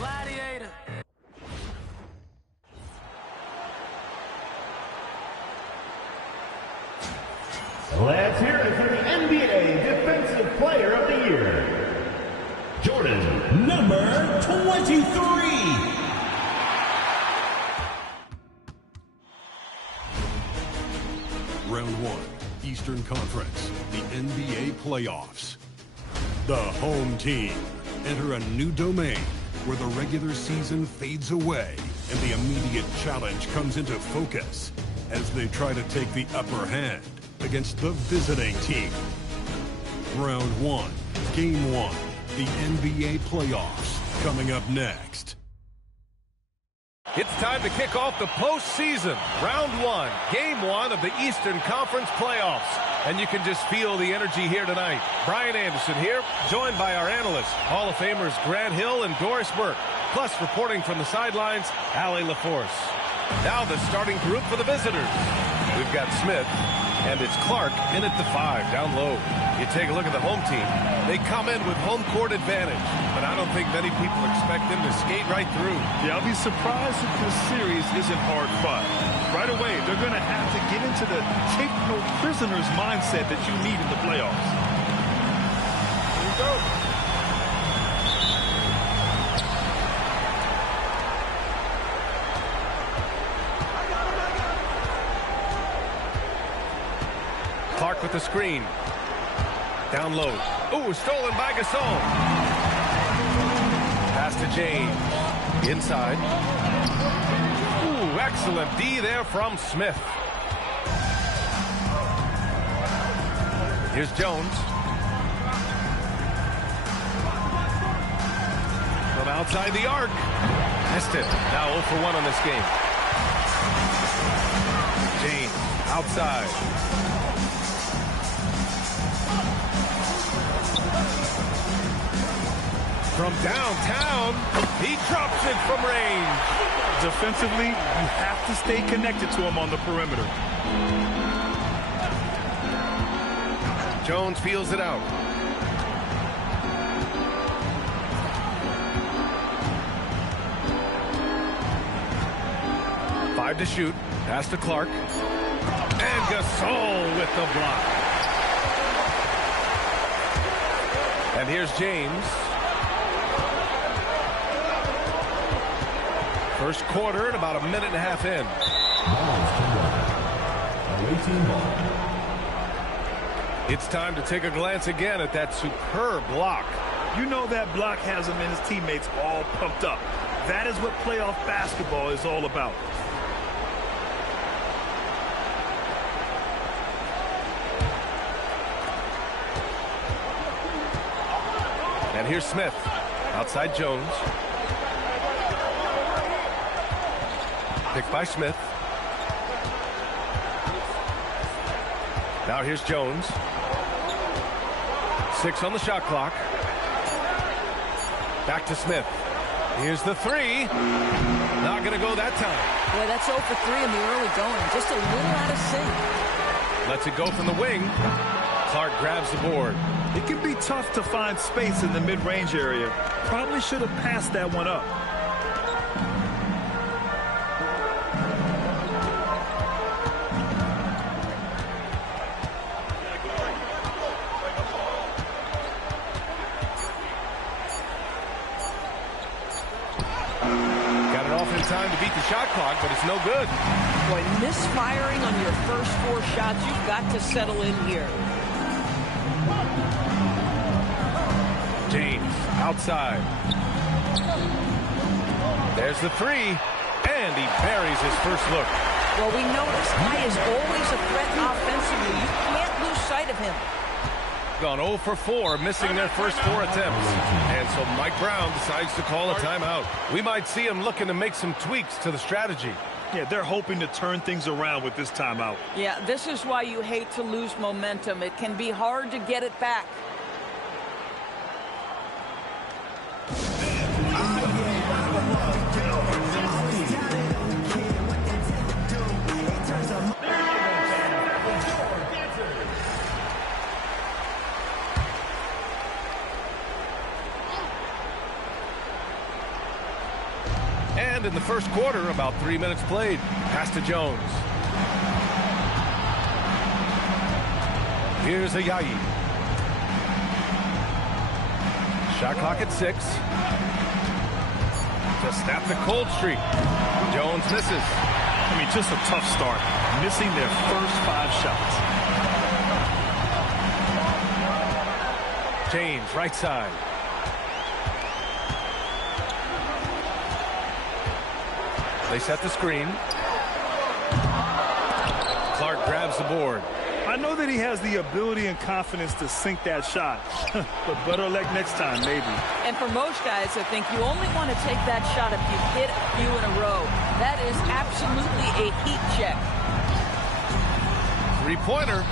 Gladiator. Let's hear it for the NBA Defensive Player of the Year, Jordan, number 23. Round 1, Eastern Conference, the NBA playoffs. The home team enter a new domain where the regular season fades away and the immediate challenge comes into focus as they try to take the upper hand against the visiting team. Round 1, Game 1, the NBA playoffs, coming up next. It's time to kick off the postseason. Round 1, Game 1 of the Eastern Conference playoffs. And you can just feel the energy here tonight. Brian Anderson here, joined by our analysts, Hall of Famers Grant Hill and Doris Burke. Plus, reporting from the sidelines, Allie LaForce. Now the starting group for the visitors. We've got Smith, and it's Clark in at the 5, down low. You take a look at the home team. They come in with home court advantage, but I don't think many people expect them to skate right through. Yeah, I'll be surprised if this series isn't hard fought. Right away, they're going to have to get into the take no prisoners mindset that you need in the playoffs. Here we go. Clark with the screen. Down low. Ooh, stolen by Gasol. Pass to James. Inside. Ooh, excellent D there from Smith. Here's Jones. From outside the arc. Missed it. Now 0 for 1 on this game. James outside. From downtown, he drops it from range. Defensively, you have to stay connected to him on the perimeter. Jones feels it out. Five to shoot. Pass to Clark. And Gasol with the block. And here's James. First quarter and about a minute and a half in. It's time to take a glance again at that superb block. You know that block has him and his teammates all pumped up. That is what playoff basketball is all about. And here's Smith. Outside Jones. Picked by Smith. Now here's Jones. 6 on the shot clock. Back to Smith. Here's the 3. Not going to go that time. Boy, that's 0 for 3 in the early going. Just a little out of sync. Lets it go from the wing. Clark grabs the board. It can be tough to find space in the mid-range area. Probably should have passed that one up. Time to beat the shot clock, but it's no good. Boy, misfiring on your first 4 shots, you've got to settle in here. James outside. There's the 3, and he buries his first look. Well, we know this guy is always a threat offensively. You can't lose sight of him. Gone 0 for 4, missing their first 4 attempts. And so Mike Brown decides to call a timeout. We might see him looking to make some tweaks to the strategy. Yeah, they're hoping to turn things around with this timeout. Yeah, this is why you hate to lose momentum. It can be hard to get it back. And in the first quarter, about 3 minutes played. Pass to Jones. Here's Eybl. Shot clock at 6. To snap the cold streak. Jones misses. I mean, just a tough start. Missing their first 5 shots. James, right side. They set the screen. Clark grabs the board. I know that he has the ability and confidence to sink that shot. But better luck next time, maybe. And for most guys, I think you only want to take that shot if you've hit a few in a row. That is absolutely a heat check. Three-pointer.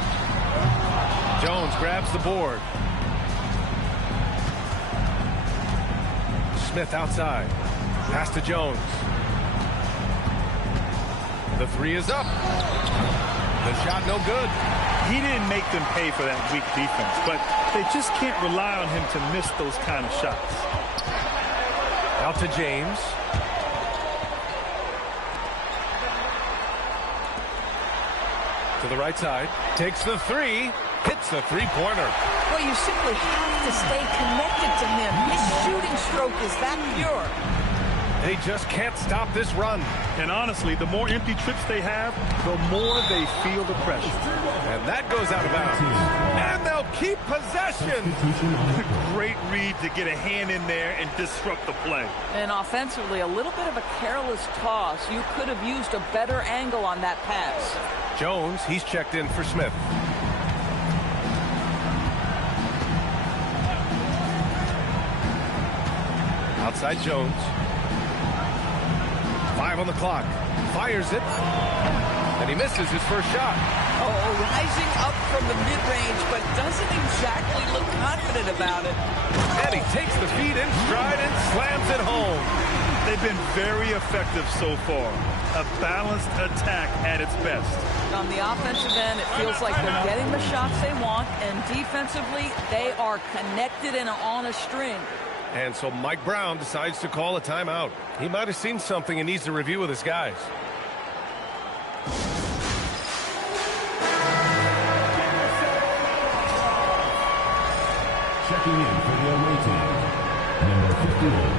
Jones grabs the board. Smith outside. Pass to Jones. The 3 is up. The shot no good. He didn't make them pay for that weak defense, but they just can't rely on him to miss those kind of shots. Out to James. To the right side. Takes the 3. Hits the three-pointer. Well, you simply have to stay connected to him. His shooting stroke is that pure. They just can't stop this run. And honestly, the more empty trips they have, the more they feel the pressure. And that goes out of bounds. And they'll keep possession. Great read to get a hand in there and disrupt the play. And offensively, a little bit of a careless toss. You could have used a better angle on that pass. Jones, he's checked in for Smith. Outside Jones. 5 on the clock. Fires it. And he misses his first shot. Oh, rising up from the mid-range, but doesn't exactly look confident about it. And he takes the feed in stride and slams it home. They've been very effective so far. A balanced attack at its best. On the offensive end, it feels like they're getting the shots they want, and defensively, they are connected and on a string. And so Mike Brown decides to call a timeout. He might have seen something and needs to review with his guys. Checking in for the away team, number 51,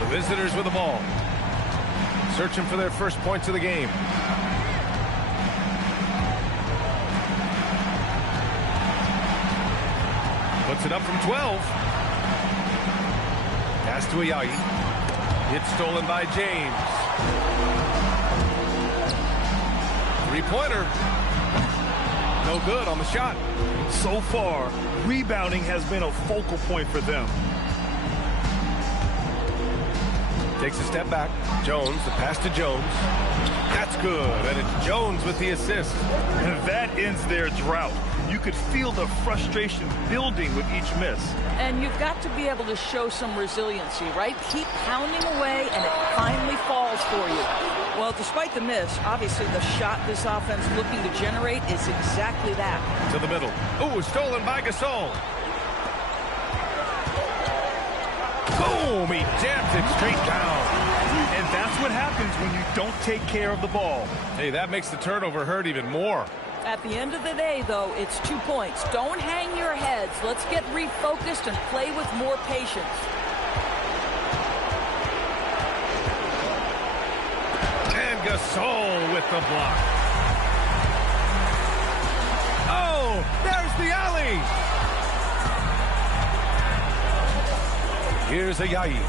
The visitors with the ball. Searching for their first points of the game. Puts it up from 12. Pass to Eybl. It's stolen by James. Three-pointer. No good on the shot. So far, rebounding has been a focal point for them. Takes a step back. Jones, the pass to Jones. That's good, and it's Jones with the assist. And that ends their drought. You could feel the frustration building with each miss. And you've got to be able to show some resiliency, right? Keep pounding away, and it finally falls for you. Well, despite the miss, obviously the shot this offense looking to generate is exactly that. To the middle. Ooh, stolen by Gasol. Boom! He jams it straight down. And that's what happens when you don't take care of the ball. Hey, that makes the turnover hurt even more. At the end of the day, though, it's 2 points. Don't hang your heads. Let's get refocused and play with more patience. And Gasol with the block. Oh, there's the alley. Here's Eybl.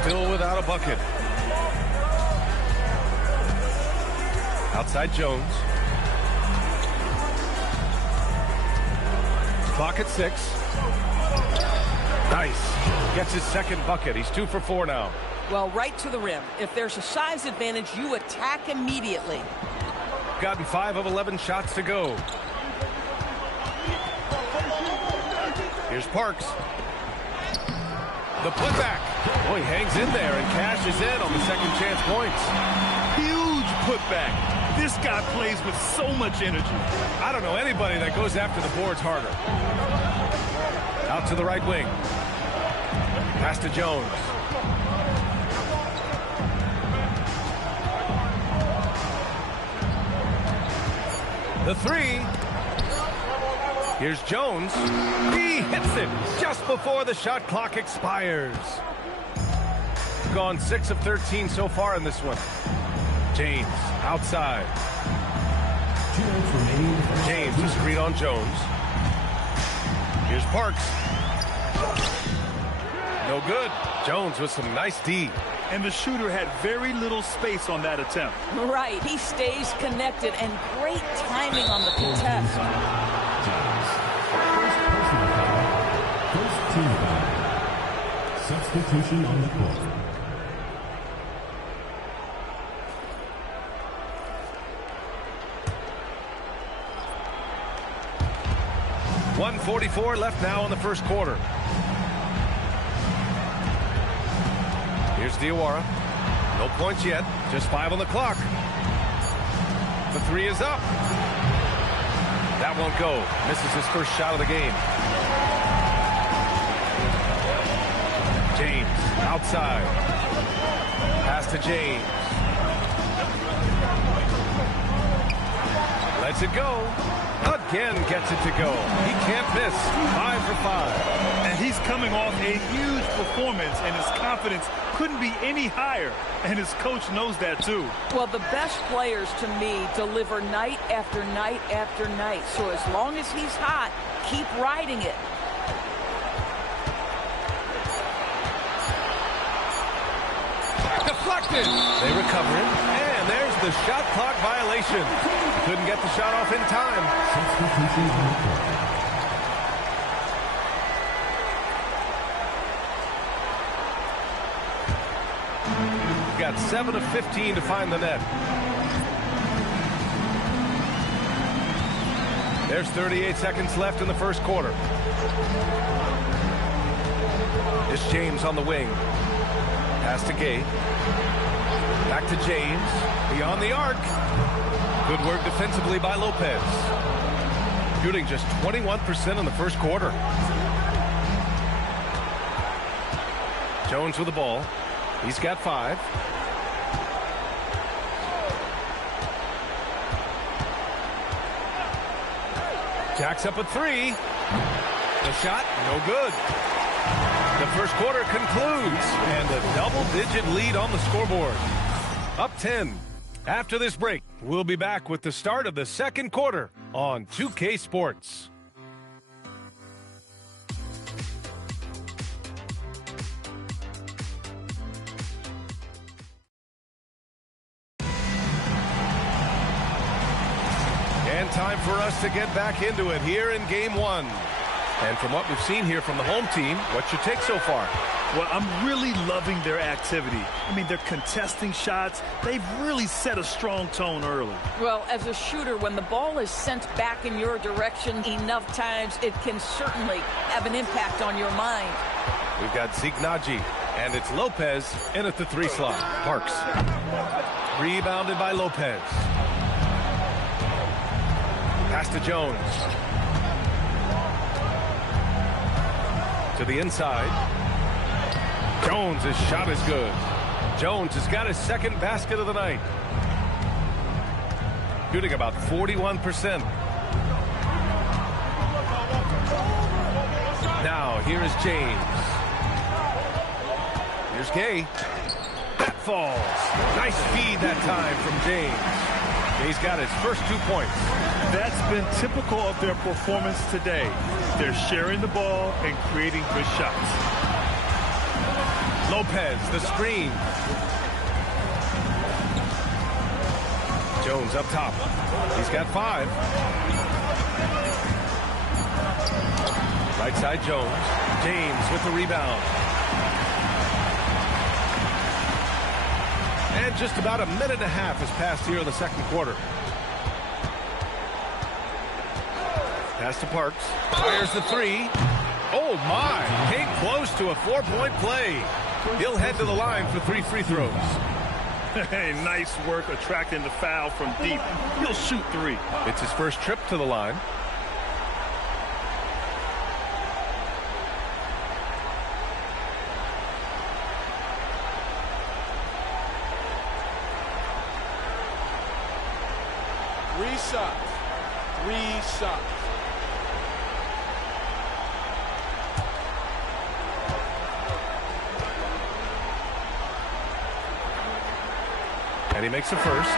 Still without a bucket. Outside Jones. Clock at 6. Nice. Gets his second bucket. He's 2 for 4 now. Well, right to the rim. If there's a size advantage, you attack immediately. Gotten 5 of 11 shots to go. Here's Parks. The putback. Oh, he hangs in there and cashes in on the second chance points. Huge putback. This guy plays with so much energy. I don't know anybody that goes after the boards harder. Out to the right wing. Pass to Jones. The three. Here's Jones. He hits it just before the shot clock expires. Gone 6 of 13 so far in this one. James outside. James, a screen on Jones. Here's Parks. No good. Jones with some nice D. And the shooter had very little space on that attempt. Right. He stays connected and great timing on the contest. First team foul. Substitution on the court. .144 left now in the first quarter. Here's Diawara. No points yet. Just 5 on the clock. The three is up. That won't go. Misses his first shot of the game. James outside. Pass to James. Lets it go. Again gets it to go. He can't miss. 5 for 5. And he's coming off a huge performance, and his confidence couldn't be any higher. And his coach knows that too. Well, the best players to me deliver night after night after night. So as long as he's hot, keep riding it. Deflected. They recover it. And there's the shot clock violation. Couldn't get the shot off in time. Substitution on the court. Got 7 of 15 to find the net. There's 38 seconds left in the first quarter. It's James on the wing. Pass to Gay. Back to James. Beyond the arc. Good work defensively by Lopez. Shooting just 21% in the first quarter. Jones with the ball. He's got 5. Jacks up a 3. The shot, no good. The first quarter concludes, and a double-digit lead on the scoreboard. Up 10. After this break, we'll be back with the start of the second quarter on 2K Sports. And time for us to get back into it here in Game 1. And from what we've seen here from the home team, what's your take so far? Well, I'm really loving their activity. I mean, they're contesting shots. They've really set a strong tone early. Well, as a shooter, when the ball is sent back in your direction enough times, it can certainly have an impact on your mind. We've got Zeke Naji, and it's Lopez in at the 3 slot. Parks. Rebounded by Lopez. Pass to Jones. To the inside. Jones' shot is good. Jones has got his second basket of the night. Shooting about 41%. Now, here is James. Here's Gay. That falls. Nice feed that time from James. He's got his first 2 points. That's been typical of their performance today. They're sharing the ball and creating good shots. Lopez, the screen. Jones up top. He's got 5. Right side Jones. James with the rebound. And just about a minute and a half has passed here in the second quarter. Pass to Parks. Fires the 3. Oh, my. Came close to a 4-point play. He'll head to the line for 3 free throws. Hey, nice work attracting the foul from deep. He'll shoot 3. It's his first trip to the line. Three shots. 3 shots. And he makes the first.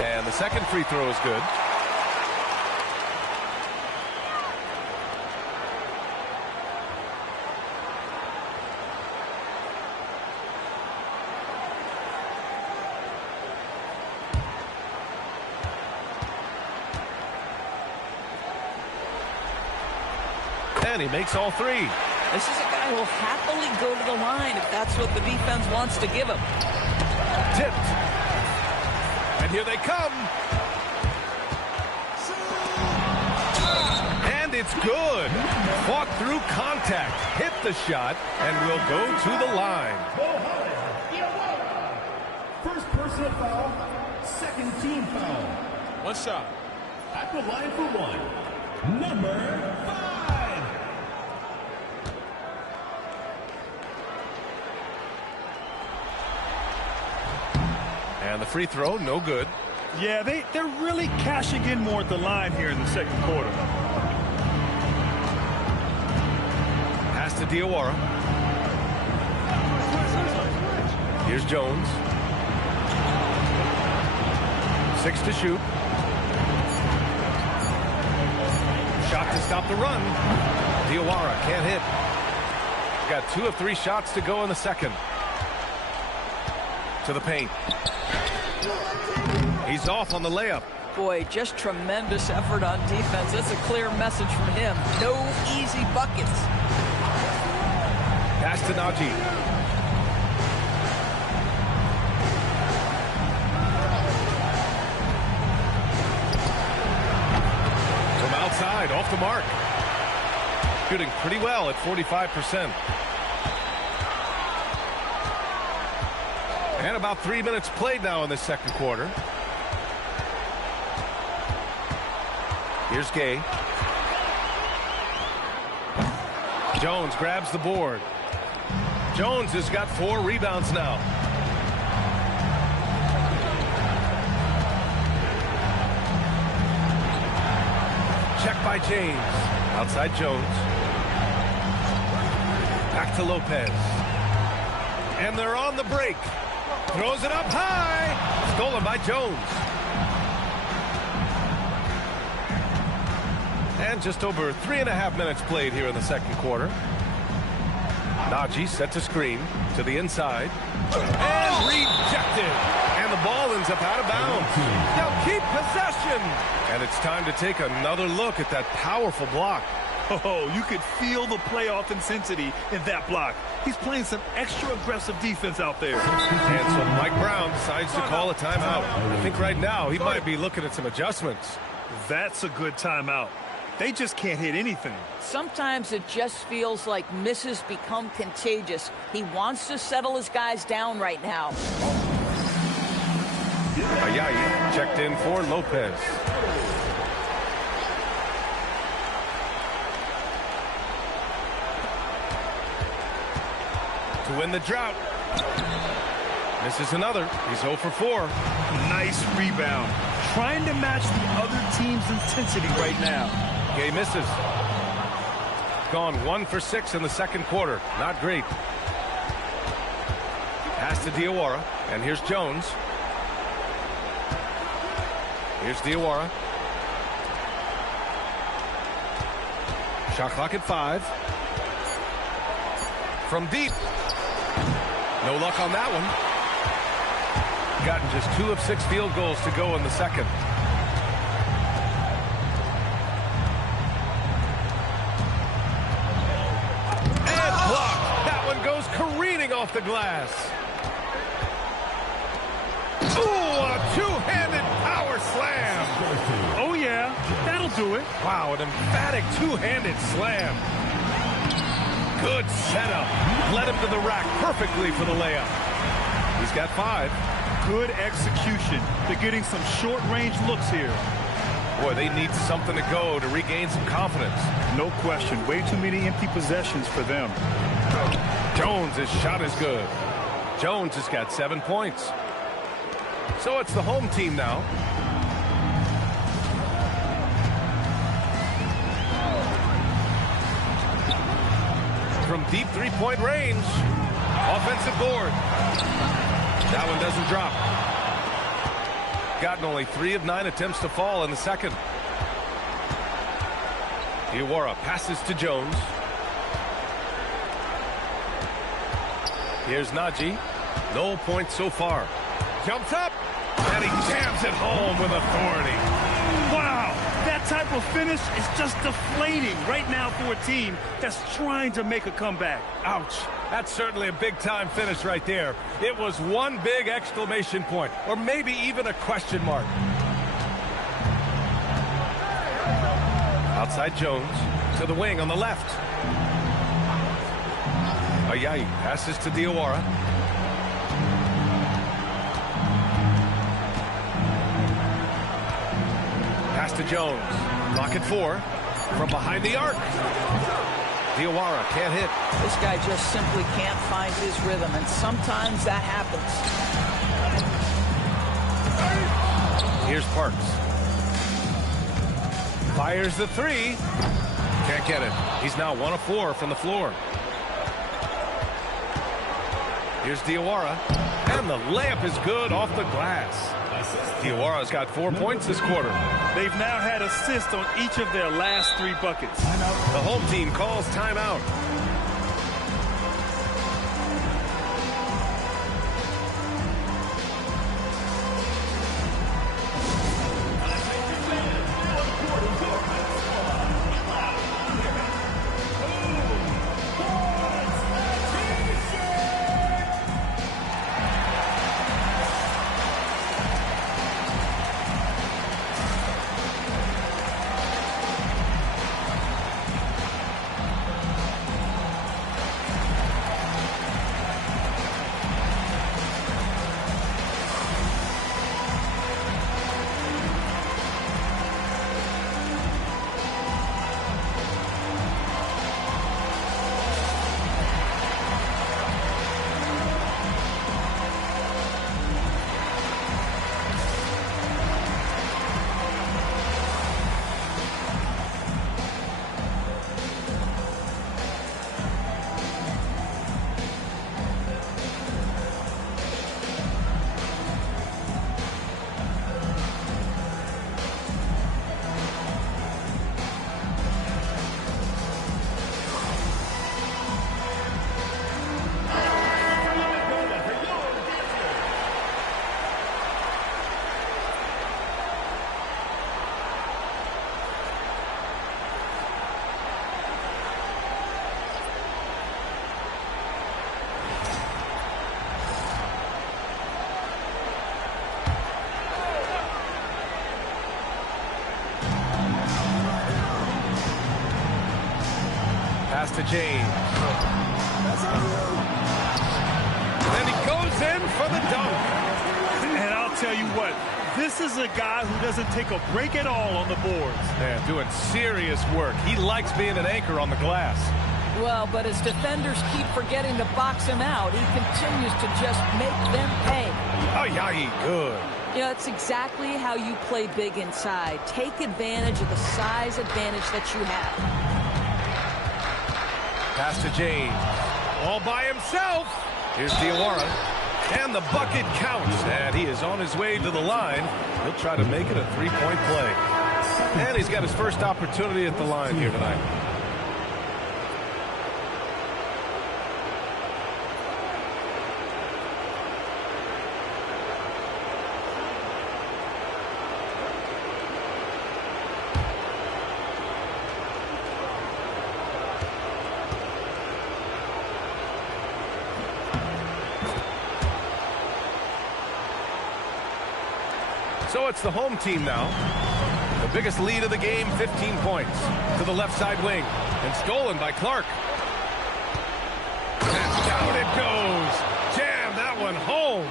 And the second free throw is good. And he makes all 3. This is a guy who will happily go to the line if that's what the defense wants to give him. Tipped. And here they come. And it's good. Fought through contact. Hit the shot and will go to the line. First personal foul, second team foul. 1 shot. At the line for 1, number 5. And the free throw, no good. Yeah, they're really cashing in more at the line here in the second quarter. Pass to Diawara. Here's Jones. 6 to shoot. Shot to stop the run. Diawara can't hit. Got 2 of 3 shots to go in the second. To the paint. He's off on the layup. Boy, just tremendous effort on defense. That's a clear message from him. No easy buckets. Pass to Najee. From outside, off the mark. Shooting pretty well at 45%. And about 3 minutes played now in the second quarter. Here's Gay. Jones grabs the board. Jones has got 4 rebounds now. Check by James. Outside Jones. Back to Lopez. And they're on the break. Throws it up high. Stolen by Jones. And just over 3.5 minutes played here in the second quarter. Najee set to screen to the inside. And rejected. And the ball ends up out of bounds. Now keep possession. And it's time to take another look at that powerful block. Oh, you could feel the playoff intensity in that block. He's playing some extra aggressive defense out there. And so Mike Brown decides to call a timeout. I think right now he might be looking at some adjustments. That's a good timeout. They just can't hit anything. Sometimes it just feels like misses become contagious. He wants to settle his guys down right now. Ayayi checked in for Lopez. To win the drought. Misses another. He's 0 for 4. Nice rebound. Trying to match the other team's intensity right now. Gay misses. Gone 1 for 6 in the second quarter. Not great. Pass to Diawara. And here's Jones. Here's Diawara. Shot clock at 5. From deep. No luck on that one. Gotten just 2 of 6 field goals to go in the second. And blocked. That one goes careening off the glass. Ooh, a two-handed power slam. Oh, yeah. That'll do it. Wow, an emphatic two-handed slam. Good setup. Led him to the rack perfectly for the layup. He's got 5. Good execution. They're getting some short-range looks here. Boy, they need something to go to regain some confidence. No question. Way too many empty possessions for them. Jones' his shot is good. Jones has got 7 points. So it's the home team now. From deep three-point range. Offensive board. That one doesn't drop. Gotten only 3 of 9 attempts to fall in the second. Iwara passes to Jones. Here's Najee. No points so far. Jumps up, and he jams it home with authority. Wow, that type of finish is just deflating right now for a team that's trying to make a comeback. Ouch. That's certainly a big-time finish right there. It was one big exclamation point, or maybe even a question mark. Outside Jones to the wing on the left. Ayayi passes to Diawara. Pass to Jones. Clock at 4. From behind the arc. Diawara can't hit. This guy just simply can't find his rhythm, and sometimes that happens. Here's Parks. Fires the 3. Can't get it. He's now 1 of 4 from the floor. Here's Diawara. And the layup is good off the glass. Diawara's got 4 points this quarter. They've now had assists on each of their last 3 buckets. The home team calls timeout. Pass to James. And he goes in for the dunk. And I'll tell you what, this is a guy who doesn't take a break at all on the boards. Man, doing serious work. He likes being an anchor on the glass. Well, but as defenders keep forgetting to box him out, he continues to just make them pay. Ayayi, good. You know, it's exactly how you play big inside. Take advantage of the size advantage that you have. Pass to James. All by himself. Here's Diawara. And the bucket counts. And he is on his way to the line. He'll try to make it a three-point play. And he's got his first opportunity at the line here tonight. So it's the home team now. The biggest lead of the game, 15 points. To the left side wing. And stolen by Clark. goes. Jam that one home.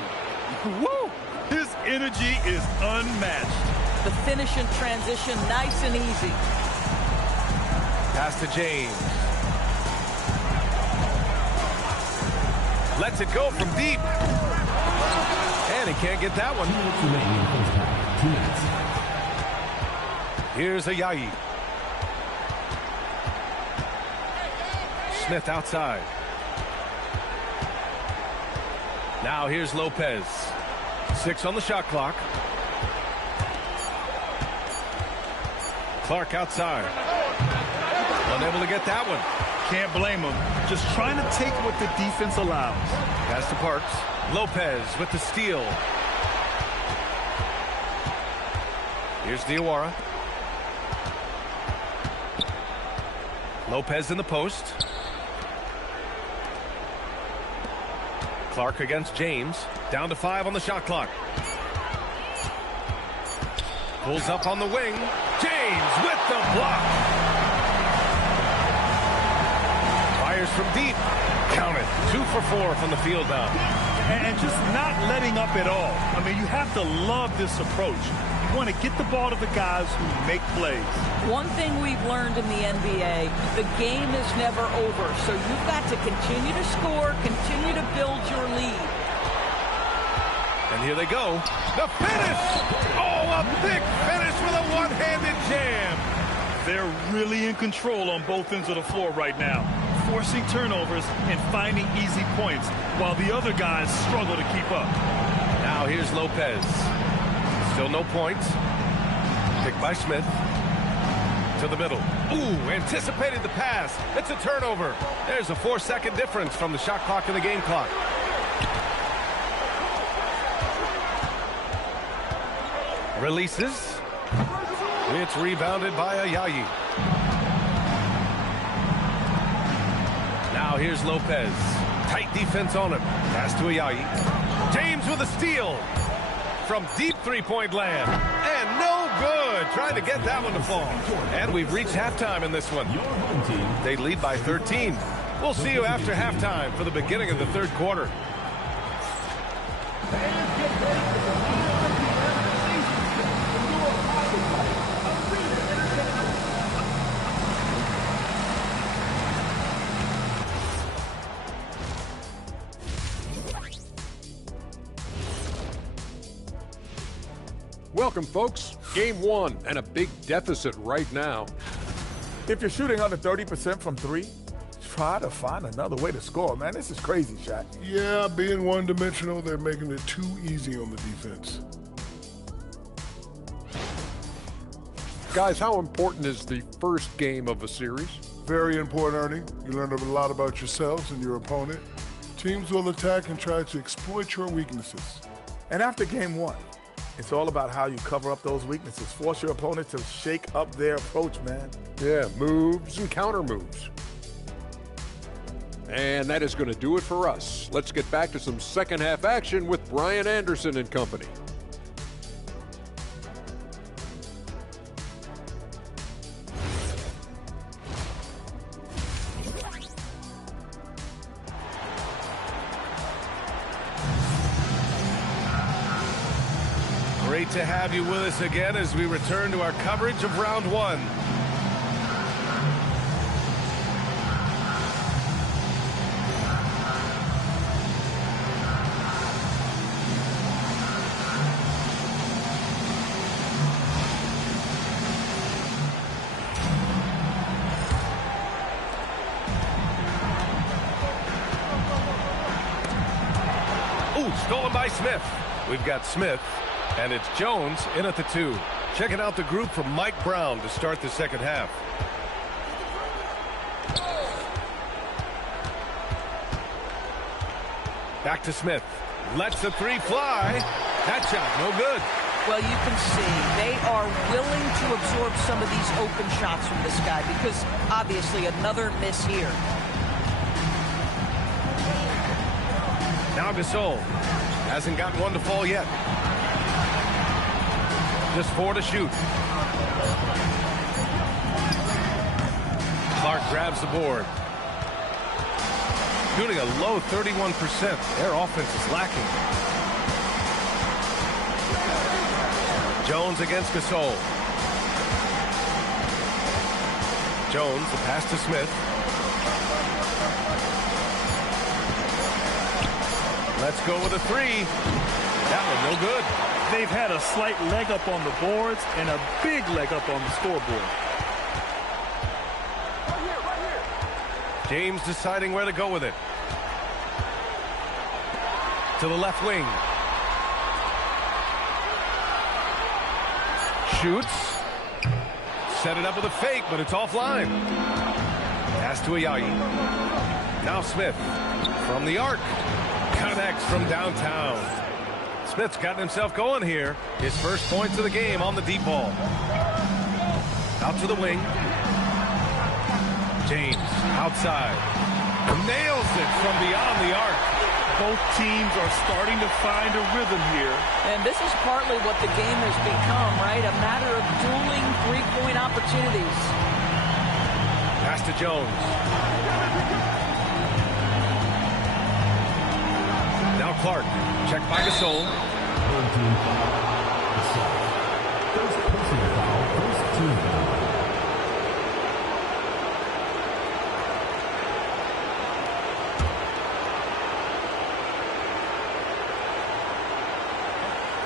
Woo! His energy is unmatched. The finish in transition, nice and easy. Pass to James. Lets it go from deep. And he can't get that one. Here's Eybl. Smith outside. Now here's Lopez. 6 on the shot clock. Clark outside. Unable to get that one. Can't blame him. Just trying to take what the defense allows. Pass to Parks. Lopez with the steal. Here's Diawara. Lopez in the post. Clark against James. Down to 5 on the shot clock. Pulls up on the wing. James with the block. Fires from deep. Count it. 2 for 4 from the field now. And just not letting up at all. I mean, you have to love this approach. You want to get the ball to the guys who make plays. One thing we've learned in the NBA, the game is never over. So you've got to continue to score, continue to build your lead. And here they go. The finish! Oh, a big finish with a one-handed jam. They're really in control on both ends of the floor right now, forcing turnovers and finding easy points while the other guys struggle to keep up. Now here's Lopez. Still no points. Picked by Smith. To the middle. Ooh, anticipated the pass. It's a turnover. There's a 4-second difference from the shot clock and the game clock. Releases. It's rebounded by Eybl. Now here's Lopez. Tight defense on him. Pass to Eybl. James with a steal from deep three-point land. And no good. Trying to get that one to fall. And we've reached halftime in this one. They lead by 13. We'll see you after halftime for the beginning of the third quarter. Welcome, folks. Game 1 and a big deficit right now. If you're shooting under 30% from 3, try to find another way to score, man. This is crazy, Shaq. Yeah, being one-dimensional, they're making it too easy on the defense. Guys, how important is the first game of a series? Very important, Ernie. You learn a lot about yourselves and your opponent. Teams will attack and try to exploit your weaknesses. And after game 1, it's all about how you cover up those weaknesses. Force your opponent to shake up their approach, man. Yeah, moves and counter moves. And that is going to do it for us. Let's get back to some second half action with Brian Anderson and company. Great to have you with us again as we return to our coverage of round 1. Ooh, stolen by Smith. We've got Smith. And it's Jones in at the 2. Checking out the group from Mike Brown to start the second half. Back to Smith. Lets the 3 fly. That shot, no good. Well, you can see they are willing to absorb some of these open shots from this guy because obviously another miss here. Now Gasol. Hasn't gotten one to fall yet. Just 4 to shoot. Clark grabs the board. shooting a low 31%. Their offense is lacking. Jones against Gasol. Jones, the pass to Smith. Let's go with a three. That one no good. They've had a slight leg up on the boards and a big leg up on the scoreboard. James deciding where to go with it. To the left wing. Shoots. Set it up with a fake, but it's offline. Pass to Ayayi. Now Smith from the arc. Connects from downtown. Smith's gotten himself going here. His first points of the game on the deep ball. Out to the wing. James outside. Nails it from beyond the arc. Both teams are starting to find a rhythm here. And this is partly what the game has become, right? A matter of dueling three-point opportunities. Pass to Jones. Now Clark. Checked by Gasol. First personal foul, first team foul.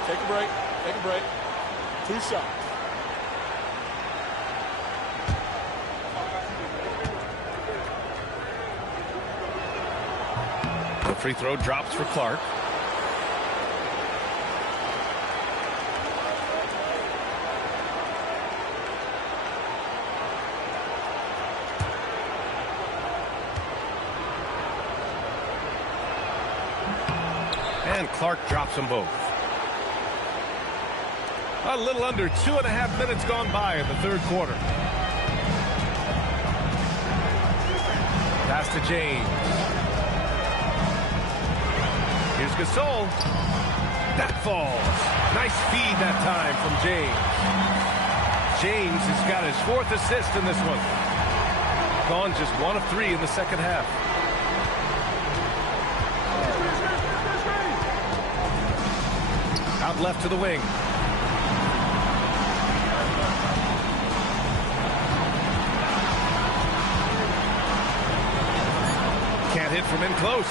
Take a break. Take a break. 2 shots. The free throw drops for Clark. And Clark drops them both. A little under 2.5 minutes gone by in the third quarter. Pass to James. Here's Gasol. That falls. Nice feed that time from James. James has got his 4th assist in this one. Gone just 1 of 3 in the second half. Out left to the wing. Can't hit from in close.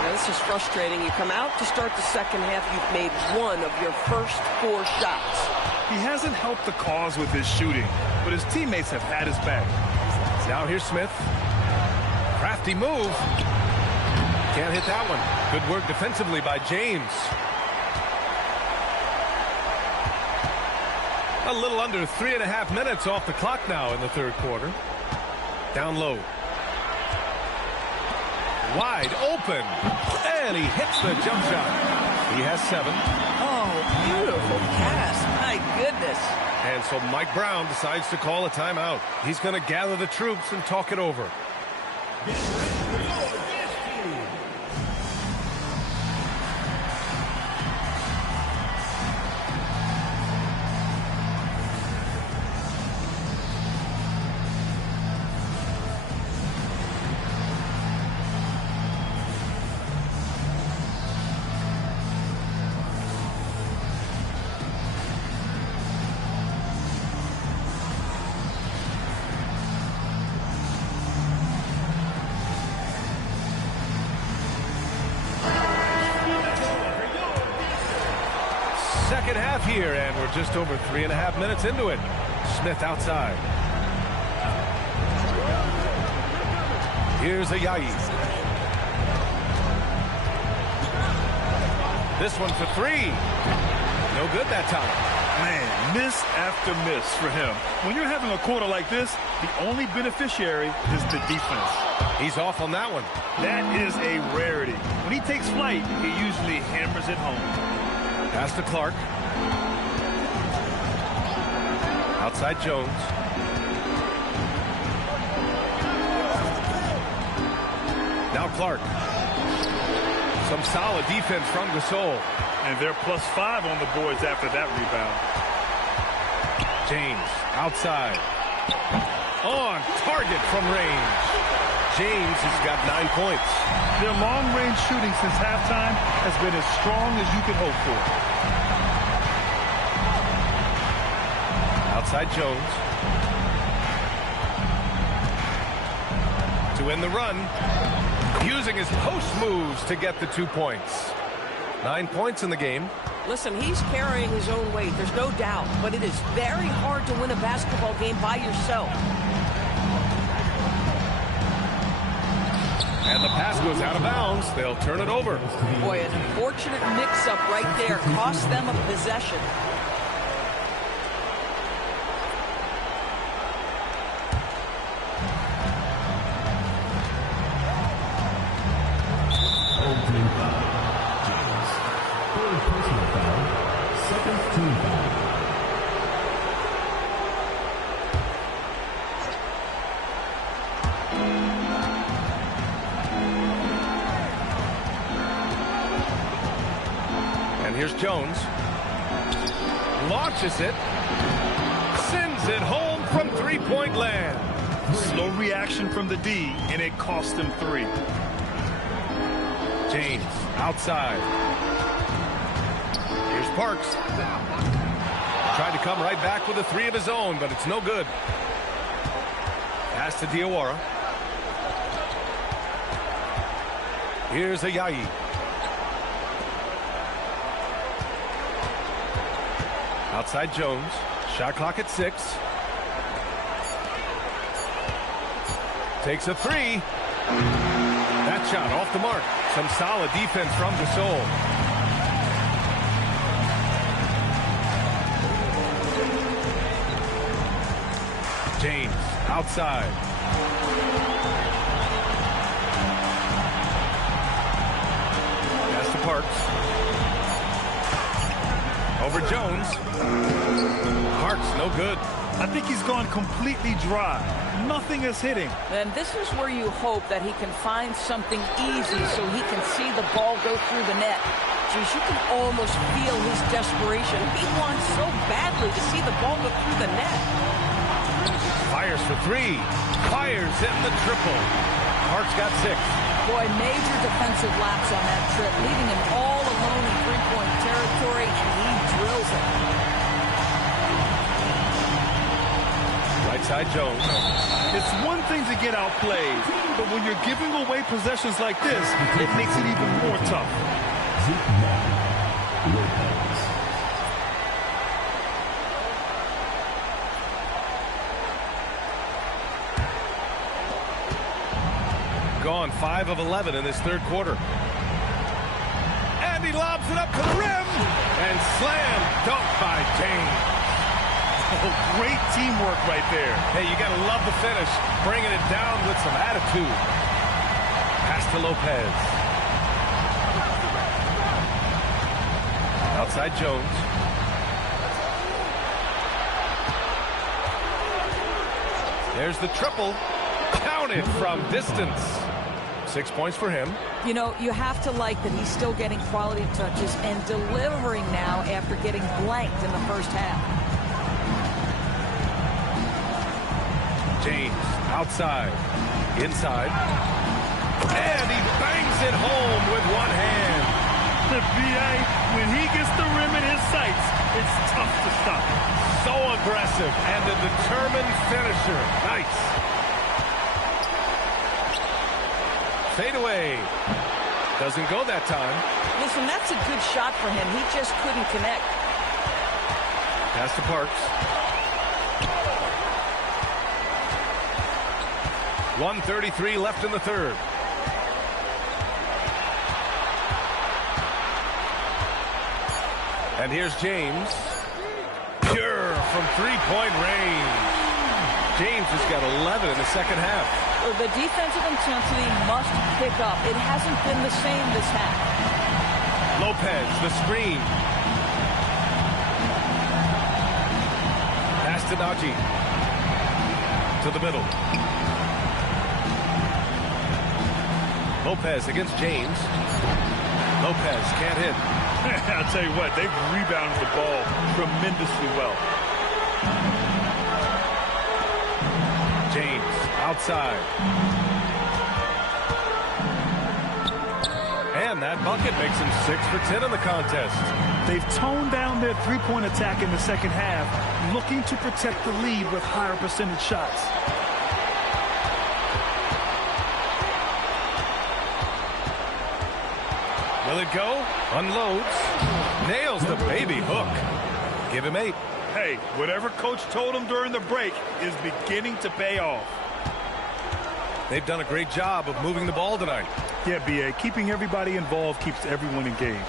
Now, this is frustrating. You come out to start the second half, you've made 1 of your first 4 shots. He hasn't helped the cause with his shooting, but his teammates have had his back. Now here's Smith. Crafty move. Can't hit that one. Good work defensively by James. A little under 3.5 minutes off the clock now in the third quarter. Down low. Wide open. And he hits the jump shot. He has 7. Oh, beautiful pass. My goodness. And so Mike Brown decides to call a timeout. He's going to gather the troops and talk it over. Second half here, and we're just over 3.5 minutes into it. Smith outside. Here's Ayayi. This one for 3. No good that time. Man, miss after miss for him. When you're having a quarter like this, the only beneficiary is the defense. He's off on that one. That is a rarity. When he takes flight, he usually hammers it home. Pass to Clark. Outside Jones. Now Clark. Some solid defense from Gasol. And they're +5 on the boards after that rebound. James outside. On target from range. James has got 9 points. Their long-range shooting since halftime has been as strong as you can hope for. Outside Jones. To win the run. Using his post moves to get the 2 points. 9 points in the game. Listen, he's carrying his own weight. There's no doubt. But it is very hard to win a basketball game by yourself. And the pass goes out of bounds. They'll turn it over. Boy, an unfortunate mix-up right there. Cost them a possession. Here's Jones. Launches it. Sends it home from three-point land. Slow reaction from the D, and it cost him 3. James outside. Here's Parks. Tried to come right back with a 3 of his own, but it's no good. Pass to Diawara. Here's Ayayi. Outside Jones. Shot clock at 6. Takes a 3. That shot off the mark. Some solid defense from Gasol. James outside. Pass to Parks. Over Jones. Parks, no good. I think he's gone completely dry. Nothing is hitting. And this is where you hope that he can find something easy so he can see the ball go through the net. Geez, you can almost feel his desperation. He wants so badly to see the ball go through the net. Fires for 3. Fires in the triple. Parks got 6. Boy, major defensive lapse on that trip, leaving him all alone in three-point territory, and he drills it. Right side Jones. It's one thing to get outplayed, but when you're giving away possessions like this, it makes it even more tough. Gone 5 of 11 in this third quarter. And he lobs it up to the rim. And slam dunk by James. Oh, great teamwork right there. Hey, you got to love the finish. Bringing it down with some attitude. Pass to Lopez. Outside Jones. There's the triple. Counted from distance. 6 points for him. You know, you have to like that he's still getting quality touches and delivering now after getting blanked in the first half. James outside. Inside. And he bangs it home with one hand. The BA, when he gets the rim in his sights, it's tough to stop. So aggressive and a determined finisher. Nice. Fade away. Doesn't go that time. Listen, that's a good shot for him. He just couldn't connect. Pass to Parks. 1:33 left in the third. And here's James. Pure from three-point range. James has got 11 in the second half. The defensive intensity must pick up. It hasn't been the same this half. Lopez, the screen. Pass to Najee. To the middle. Lopez against James. Lopez can't hit. I'll tell you what, they've rebounded the ball tremendously well. James outside. that bucket makes him 6 for 10 in the contest. They've toned down their three-point attack in the second half, looking to protect the lead with higher percentage shots. Will it go? Unloads. Nails the baby hook. Give him 8. Hey, whatever coach told him during the break is beginning to pay off. They've done a great job of moving the ball tonight. Yeah, B.A., keeping everybody involved keeps everyone engaged.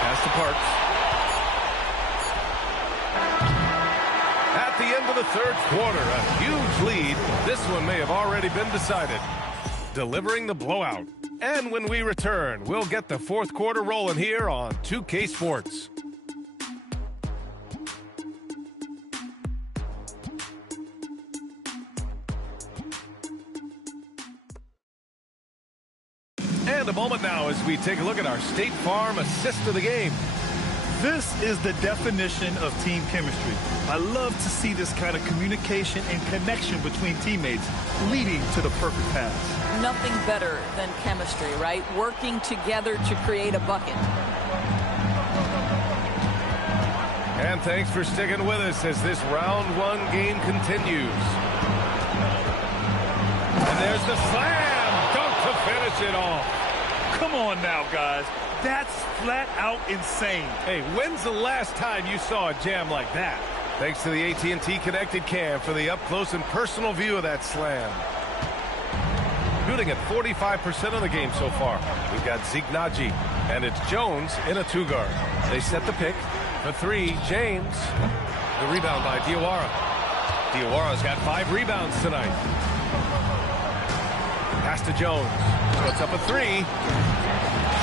Pass to Parks. At the end of the third quarter, a huge lead. This one may have already been decided. Delivering the blowout. And when we return, we'll get the fourth quarter rolling here on 2K Sports. And a moment now as we take a look at our State Farm assist of the game. This is the definition of team chemistry. I love to see this kind of communication and connection between teammates leading to the perfect pass. Nothing better than chemistry, right? Working together to create a bucket. And thanks for sticking with us as this round one game continues. And there's the slam dunk to finish it off. Come on now, guys. That's flat out insane. Hey, when's the last time you saw a jam like that? Thanks to the AT&T Connected Cam for the up-close and personal view of that slam. Shooting at 45% of the game so far. We've got Zeke Naji, and it's Jones in a two-guard. They set the pick. For 3, James. The rebound by Diawara. Diawara's got 5 rebounds tonight. Pass to Jones. Puts up a 3.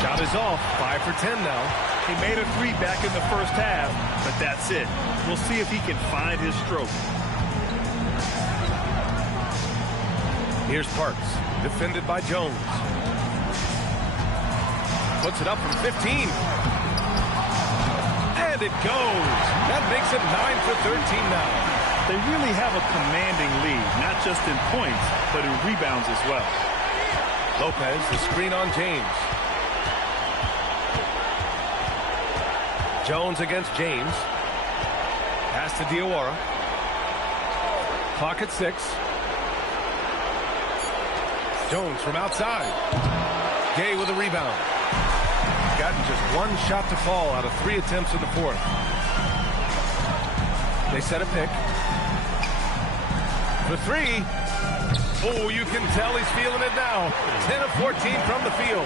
Shot is off. 5 for 10 now. He made a 3 back in the first half, but that's it. We'll see if he can find his stroke. Here's Parks, defended by Jones. Puts it up from 15. And it goes. That makes it 9 for 13 now. They really have a commanding lead, not just in points, but in rebounds as well. Lopez, the screen on James. Jones against James. Pass to Diawara. Clock at 6. Jones from outside. Gay with a rebound. Gotten just 1 shot to fall out of 3 attempts in the fourth. They set a pick. For 3. Oh, you can tell he's feeling it now. 10 of 14 from the field.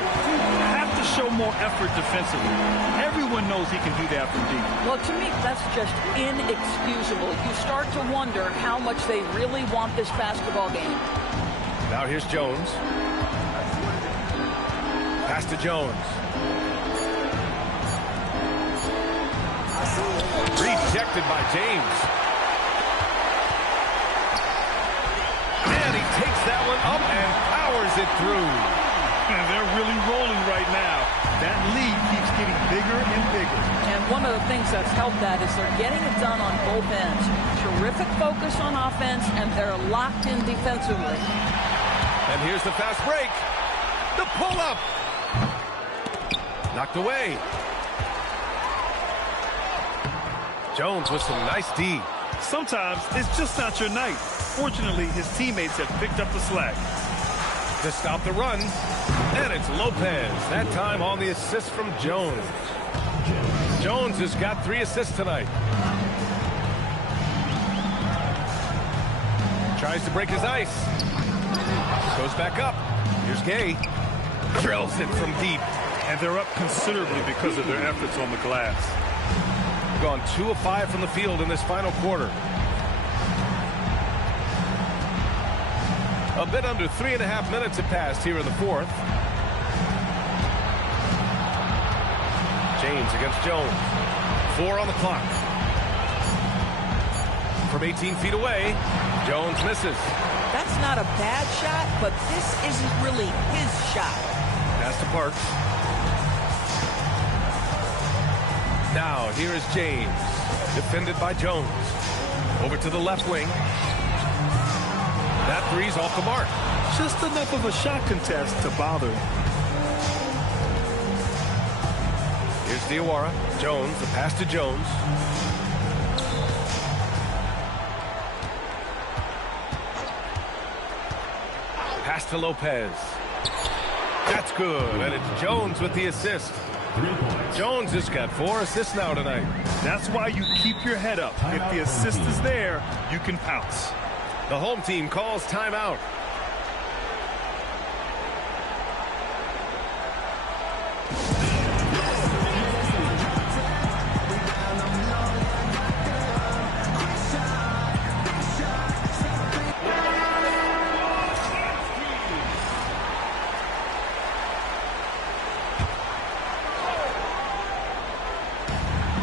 Have to show more effort defensively. Everyone knows he can do that from deep. Well, to me, that's just inexcusable. You start to wonder how much they really want this basketball game. Now here's Jones. Pass to Jones. Rejected by James. And he takes that one up and powers it through. And they're really rolling right now. That lead keeps getting bigger and bigger. And one of the things that's helped that is they're getting it done on both ends. Terrific focus on offense, and they're locked in defensively. And here's the fast break. The pull-up. Knocked away. Jones with some nice D. Sometimes it's just not your night. Fortunately, his teammates have picked up the slack. To stop the run. And it's Lopez. That time on the assist from Jones. Jones has got 3 assists tonight. Tries to break his ice. Goes back up. Here's Gay. Drills it from deep. And they're up considerably because of their efforts on the glass. Gone 2 of 5 from the field in this final quarter. A bit under 3.5 minutes have passed here in the fourth. James against Jones. 4 on the clock. From 18 feet away, Jones misses. That's not a bad shot, but this isn't really his shot. Pass to Parks. Now, here is James, defended by Jones. Over to the left wing. That three's off the mark. Just enough of a shot contest to bother. Here's Diawara. Jones, the pass to Jones. Pass to Lopez. That's good, and it's Jones with the assist. Jones has got 4 assists now tonight. That's why you keep your head up. If the assist is there, you can pounce. The home team calls timeout.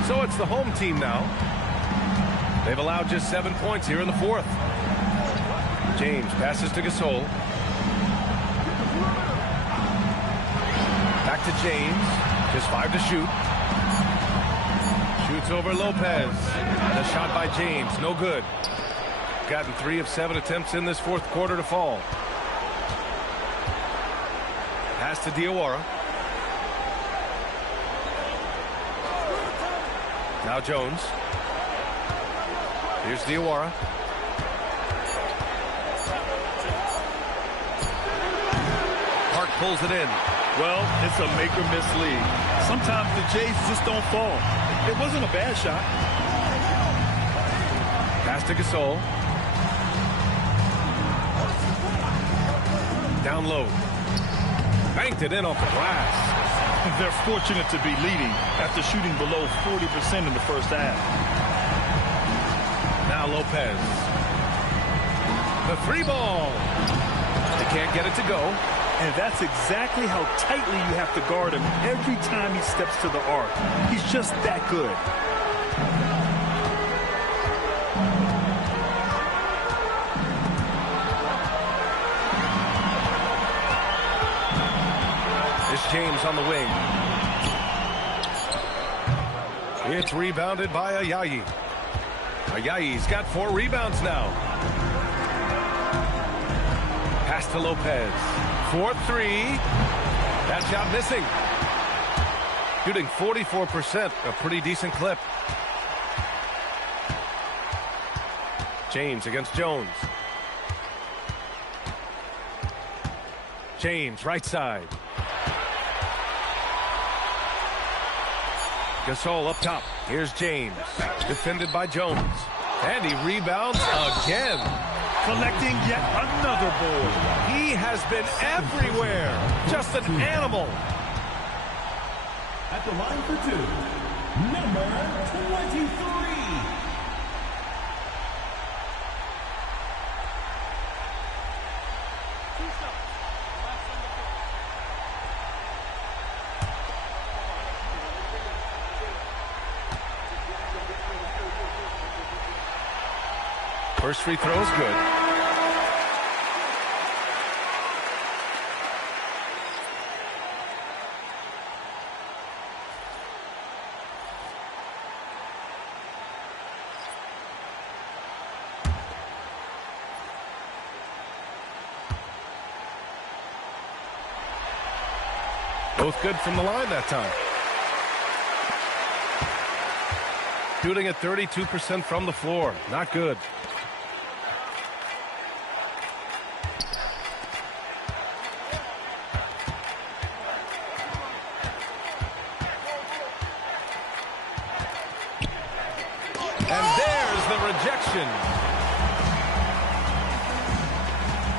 So it's the home team now. They've allowed just 7 points here in the fourth. James passes to Gasol. Back to James. Just 5 to shoot. Shoots over Lopez. The shot by James. No good. Gotten 3 of 7 attempts in this fourth quarter to fall. Pass to Diawara. Now Jones. Here's Diawara. Park pulls it in. Well, it's a make or miss league. Sometimes the Jays just don't fall. It wasn't a bad shot. Pass to Gasol. Down low. Banked it in off the glass. They're fortunate to be leading after shooting below 40% in the first half. Now Lopez. The 3-ball. They can't get it to go. And that's exactly how tightly you have to guard him every time he steps to the arc. He's just that good. James on the wing. It's rebounded by Ayayi. Ayayi's got 4 rebounds now. Pass to Lopez. 4-3. That shot missing. Shooting 44%, a pretty decent clip. James against Jones. James, right side. Gasol up top. Here's James. Defended by Jones. And he rebounds again. Collecting yet another board. He has been everywhere. Just an animal. At the line for 2, number 23. First free throw is good. Both good from the line that time. Shooting at 32% from the floor. Not good.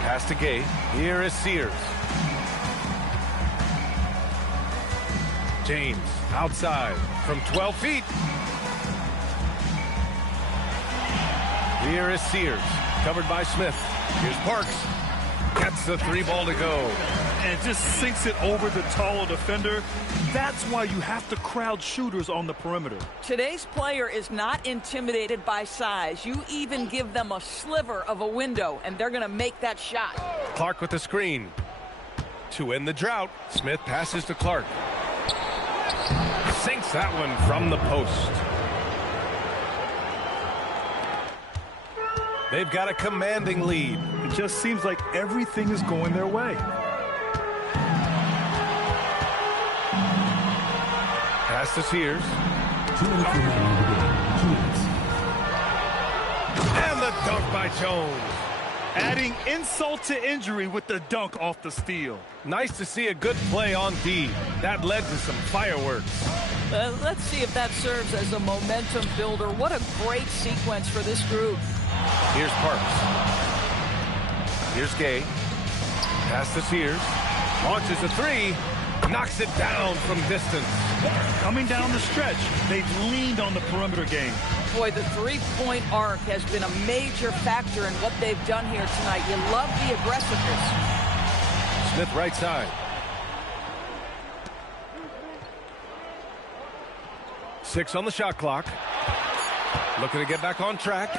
Pass to Gay. Here is Sears. James outside from 12 feet. Here is Sears. Covered by Smith. Here's Parks. Gets the 3-ball to go. And just sinks it over the taller defender. That's why you have to crowd shooters on the perimeter. Today's player is not intimidated by size. You even give them a sliver of a window, and they're going to make that shot. Clark with the screen. To end the drought, Smith passes to Clark. Sinks that one from the post. They've got a commanding lead. The just seems like everything is going their way. Pass to Sears. 2 minutes remaining in the game. 2 minutes. And the dunk by Jones. Adding insult to injury with the dunk off the steal. Nice to see a good play on D. That led to some fireworks. Let's see if that serves as a momentum builder. What a great sequence for this group. Here's Parks. Here's Gay. Pass to Sears. Launches a three. Knocks it down from distance. Coming down the stretch, they've leaned on the perimeter game. Boy, the three-point arc has been a major factor in what they've done here tonight. You love the aggressiveness. Smith right side. 6 on the shot clock. Looking to get back on track.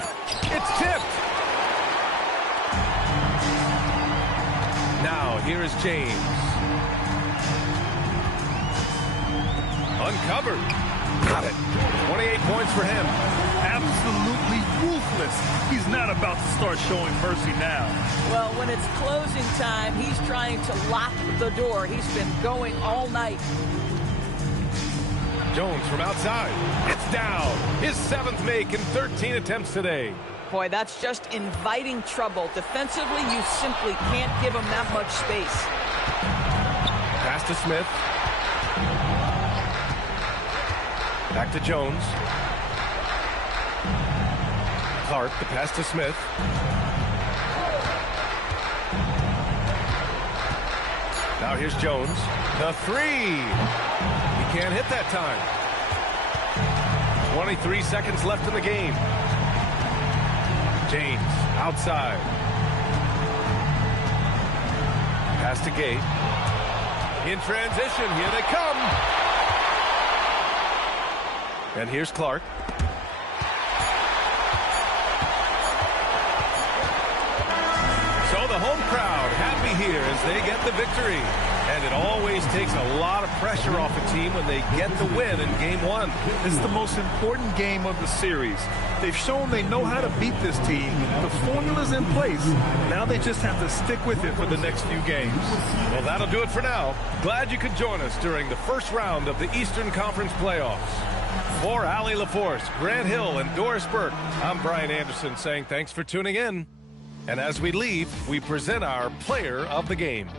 It's tipped. Now, here is James. Uncovered. Got it. 28 points for him. Absolutely ruthless. He's not about to start showing mercy now. Well, when it's closing time, he's trying to lock the door. He's been going all night. Jones from outside. It's down. His 7th make in 13 attempts today. Boy, that's just inviting trouble. Defensively, you simply can't give him that much space. Pass to Smith. Back to Jones. Clark, the pass to Smith. Now here's Jones. The three. He can't hit that time. 23 seconds left in the game. James outside. Pass to Gay. In transition, here they come. And here's Clark. So the home crowd happy here as they get the victory. And it always takes a lot of pressure off a team when they get the win in Game 1. This is the most important game of the series. They've shown they know how to beat this team. The formula's in place. Now they just have to stick with it for the next few games. Well, that'll do it for now. Glad you could join us during the first round of the Eastern Conference playoffs. For Allie LaForce, Grant Hill, and Doris Burke, I'm Brian Anderson saying thanks for tuning in. And as we leave, we present our player of the game.